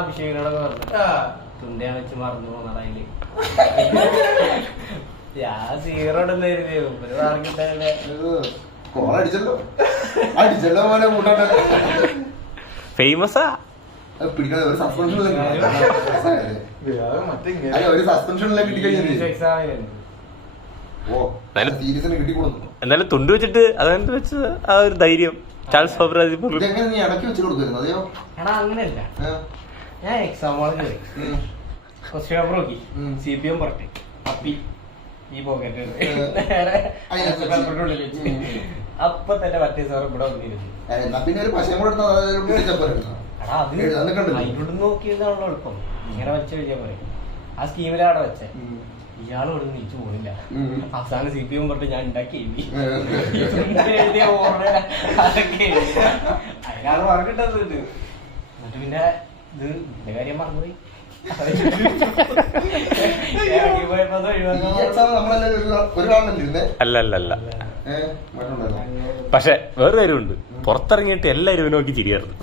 അഭിഷേകിനോടൊക്കെ പറഞ്ഞു തുണ്ടിയാ വെച്ച് മറന്നു പോന്നതില് ഞാൻ സീറോ അടിച്ചല്ലോ പോലെ ഫേമസാ പിടിക്കാതെ ഒരു സസ്പെൻഷനിലേക്ക് എന്നാലും തുണ്ട് വെച്ചിട്ട് അതെന്ത് വെച്ച് ആ ഒരു ധൈര്യം ചാൾസ് ഫെബ്രുവരി നീ ഇടയ്ക്ക് വെച്ച് കൊടുക്കുമായിരുന്നു അതെയോ? എടാ അങ്ങനെയല്ല, ഞാൻ എക്സാം ഹാളിൽ കയറി ക്വസ്റ്റ്യൻ പേപ്പർ നോക്കി, CPM പുറത്തെ അപ്പി ഈ പോക്കറ്റ് നേരെ പേപ്പറിന്റെ ഉള്ളിൽ വെച്ച് അപ്പൊ തന്നെ മറ്റേ സാർ ഇവിടെ വന്നിരുന്നു. പിന്നെ ഒരു പശയും കൂടെ എടാ അത് അതിനോട് നോക്കിയതാണല്ലോ എളുപ്പം, ഇങ്ങനെ വെച്ച് കഴിഞ്ഞാൽ പോലെ ആ സ്കീമിലാണ് വെച്ചേ. ഇയാള് ഇവിടെ നീച്ചു പോണില്ല. അവസാനം CPM പറഞ്ഞിട്ട് ഞാൻ ഉണ്ടാക്കി എഴുതി എഴുതിയ ഓർമ്മ അതൊക്കെ അയാള് പറഞ്ഞിട്ടത്. എന്നിട്ട് പിന്നെ ഇത് എന്റെ കാര്യം മറന്നുപോയി. അല്ല പക്ഷെ വേറെ കാര്യമുണ്ട്, പുറത്തിറങ്ങിയിട്ട് എല്ലാരും നോക്കി ചിരിയായിരുന്നു.